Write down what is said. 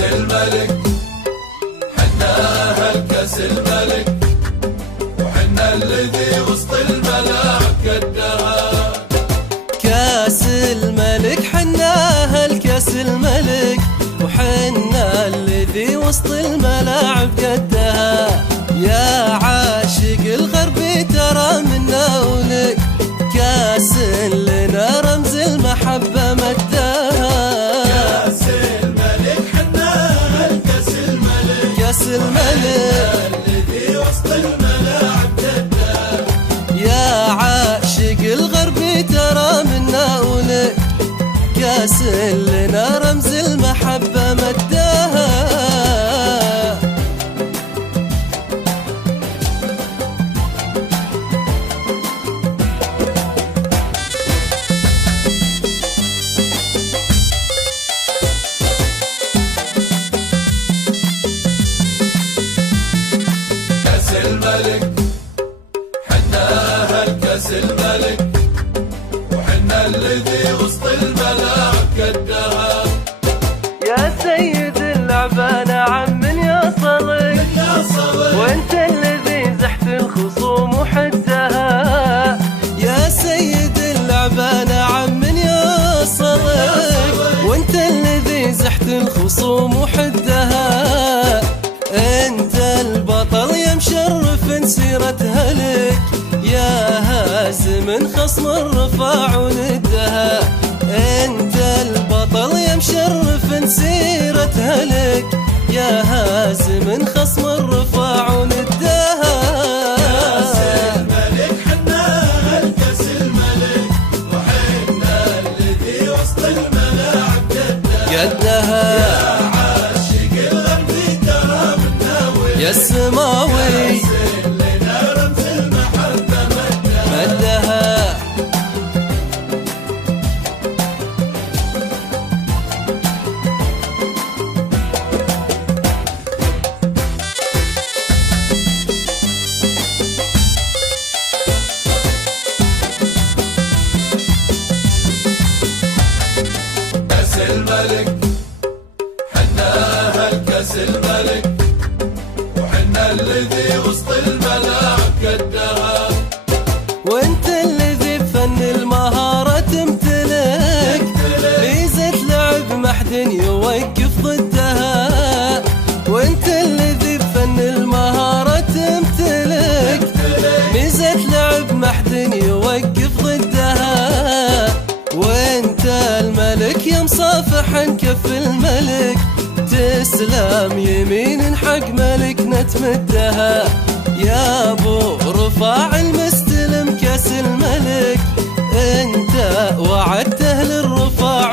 كاس الملك، حنا أهل كاس الملك، وحنا الذي وسط الملاعب قدها. كاس الملك حنا أهل كاس الملك، وحنا الذي وسط الملاعب قدها. يا عاشق الغرب ترى منا ولك، كاس لنا رمز المحبة مدها. كاس الملك حنا أهل كاس الملك، كاس الملك الذي وسط الملاعب قدها. يا عاشق الغرب ترى منا ولك، كاس لنا رمز المحبة مدها. كاس الملك، حنا أهل كاس الملك، وحنا الذي وسط الملاعب قدها. يا سيد اللعبة نعم من يصلك، وانت الذي زحت الخصوم وحدها. يا سيد اللعبة نعم من يصلك، وانت الذي زحت الخصوم وحدها. انت البطل يا مشرف سيرتها لك، يا هازم خصم الرفاع وندها. انت البطل يا مشرف سيرتها لك، يا هازم خصم الرفاع وندها. كاس الملك حنا أهل كاس الملك، وحنا الذي وسط الملاعب قدها. يا عاشق الغرب ترى منا ولك، يا السماوي لنا رمز المحبة مدها. كاس الملك، حنا أهل كاس الملك، وحنا الذي وسط الملاعب قدها. وانت الذي بفن المهارة تمتلك، ميزة لعب ما حد يوقف ضدها. وانت الذي بفن المهارة تمتلك، ميزة لعب ما حد يوقف ضدها. وانت الملك يا مصافح كف الملك، تسلم يمين حق ملكنا تمدها. يا ابو رفاع المستلم كاس الملك، انت وعدته للرفاع